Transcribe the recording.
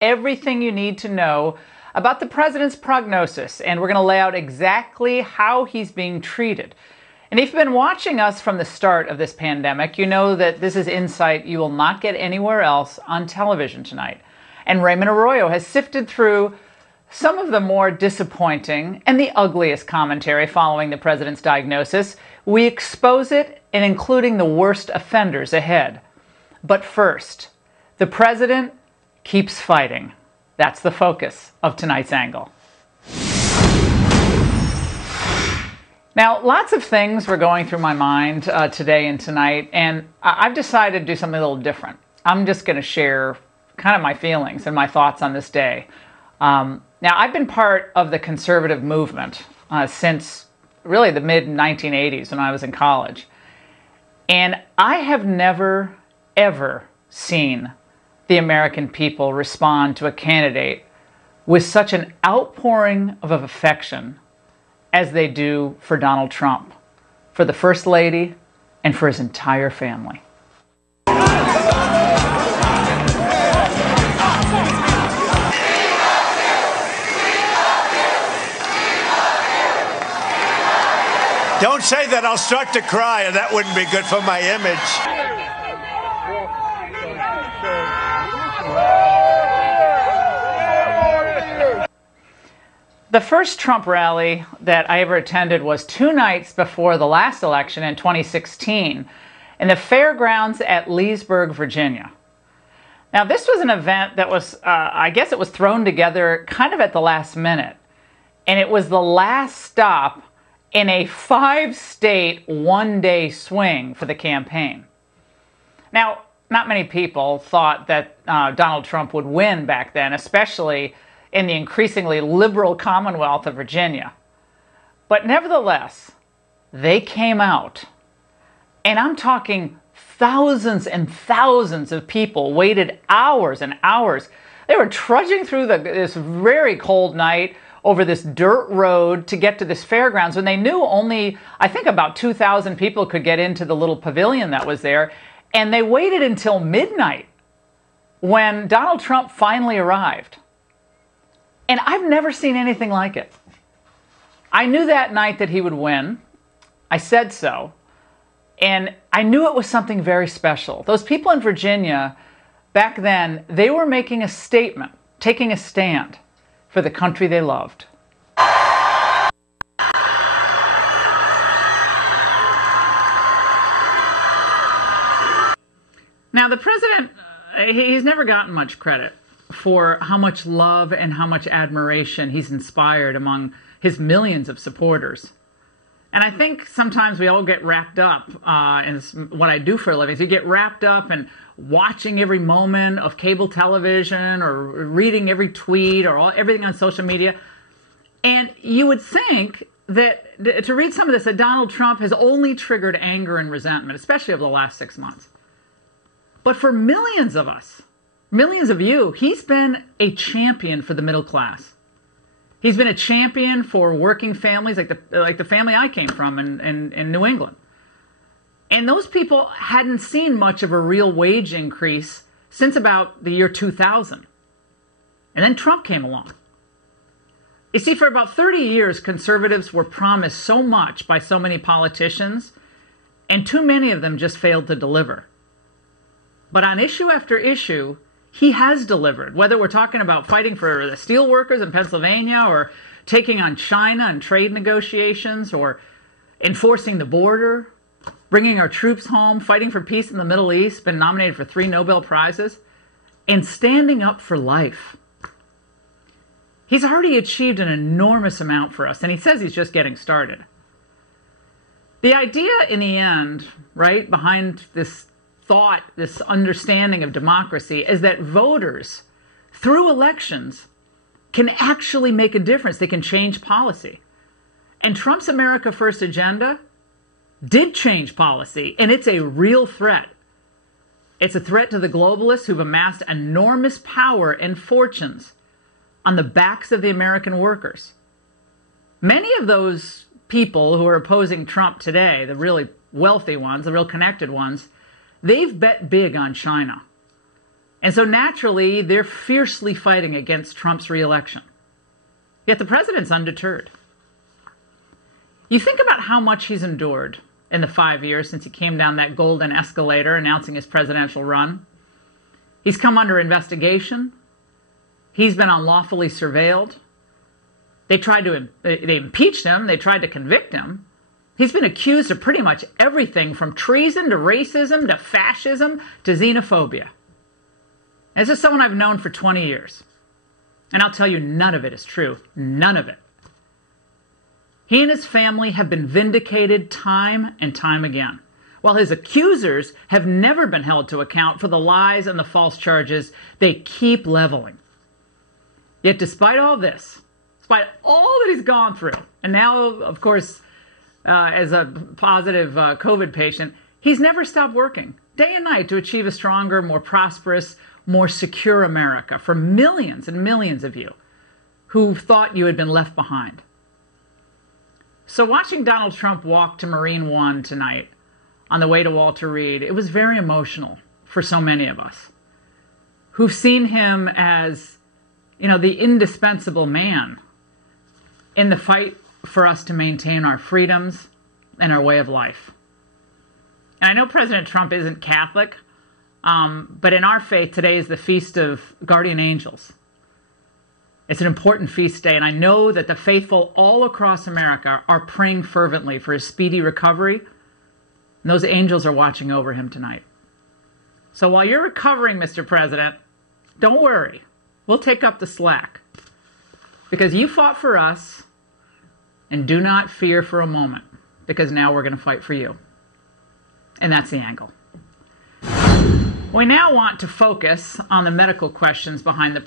everything you need to know about the president's prognosis, and we're going to lay out exactly how he's being treated. And if you've been watching us from the start of this pandemic, you know that this is insight you will not get anywhere else on television tonight. And Raymond Arroyo has sifted through some of the more disappointing and the ugliest commentary following the president's diagnosis. We expose it, and including the worst offenders ahead. But first, the president keeps fighting. That's the focus of tonight's angle. Now, lots of things were going through my mind today and tonight, and I've decided to do something a little different. I'm just going to share kind of my feelings and my thoughts on this day. Now, I've been part of the conservative movement since really the mid-1980s when I was in college. And I have never, ever seen the American people respond to a candidate with such an outpouring of affection as they do for Donald Trump, for the First Lady, and for his entire family. Don't say that, I'll start to cry, and that wouldn't be good for my image. The first Trump rally that I ever attended was 2 nights before the last election in 2016 in the fairgrounds at Leesburg, Virginia. Now, this was an event that was, I guess it was thrown together kind of at the last minute. And it was the last stop in a 5-state, 1-day swing for the campaign. Now, not many people thought that Donald Trump would win back then, especially in the increasingly liberal Commonwealth of Virginia. But nevertheless, they came out. And I'm talking thousands and thousands of people waited hours and hours. They were trudging through this very cold night over this dirt road to get to this fairgrounds when they knew only, I think, about 2,000 people could get into the little pavilion that was there. And they waited until midnight when Donald Trump finally arrived. And I've never seen anything like it. I knew that night that he would win. I said so. And I knew it was something very special. Those people in Virginia back then, they were making a statement, taking a stand for the country they loved. Now, the president, he's never gotten much credit for how much love and how much admiration he's inspired among his millions of supporters. And I think sometimes we all get wrapped up in what I do for a living. So you get wrapped up in watching every moment of cable television or reading every tweet or everything on social media. And you would think that to read some of this, that Donald Trump has only triggered anger and resentment, especially over the last 6 months. But for millions of us, millions of you, he's been a champion for the middle class. He's been a champion for working families like the family I came from in New England. And those people hadn't seen much of a real wage increase since about the year 2000. And then Trump came along. You see, for about 30 years, conservatives were promised so much by so many politicians, and too many of them just failed to deliver. But on issue after issue, he has delivered, whether we're talking about fighting for the steel workers in Pennsylvania or taking on China and trade negotiations or enforcing the border, bringing our troops home, fighting for peace in the Middle East, been nominated for 3 Nobel Prizes, and standing up for life. He's already achieved an enormous amount for us, and he says he's just getting started. The idea in the end, right, behind this thought, this understanding of democracy, is that voters, through elections, can actually make a difference. They can change policy. And Trump's America First agenda did change policy, and it's a real threat. It's a threat to the globalists who've amassed enormous power and fortunes on the backs of the American workers. Many of those people who are opposing Trump today, the really wealthy ones, the real connected ones, they've bet big on China. And so naturally, they're fiercely fighting against Trump's reelection. Yet the president's undeterred. You think about how much he's endured in the 5 years since he came down that golden escalator announcing his presidential run. He's come under investigation. He's been unlawfully surveilled. They impeached him. They tried to convict him. He's been accused of pretty much everything from treason to racism to fascism to xenophobia. This is someone I've known for 20 years. And I'll tell you, none of it is true. None of it. He and his family have been vindicated time and time again, while his accusers have never been held to account for the lies and the false charges they keep leveling. Yet despite all this, despite all that he's gone through, and now, of course, as a positive COVID patient, he's never stopped working day and night to achieve a stronger, more prosperous, more secure America for millions and millions of you who thought you had been left behind. So watching Donald Trump walk to Marine One tonight on the way to Walter Reed, it was very emotional for so many of us who've seen him as, the indispensable man in the fight for us to maintain our freedoms and our way of life. And I know President Trump isn't Catholic, but in our faith, today is the Feast of Guardian Angels. It's an important feast day, and I know that the faithful all across America are praying fervently for his speedy recovery, and those angels are watching over him tonight. So while you're recovering, Mr. President, don't worry. We'll take up the slack, because you fought for us, and do not fear for a moment, because now we're going to fight for you. And that's the angle. We now want to focus on the medical questions behind the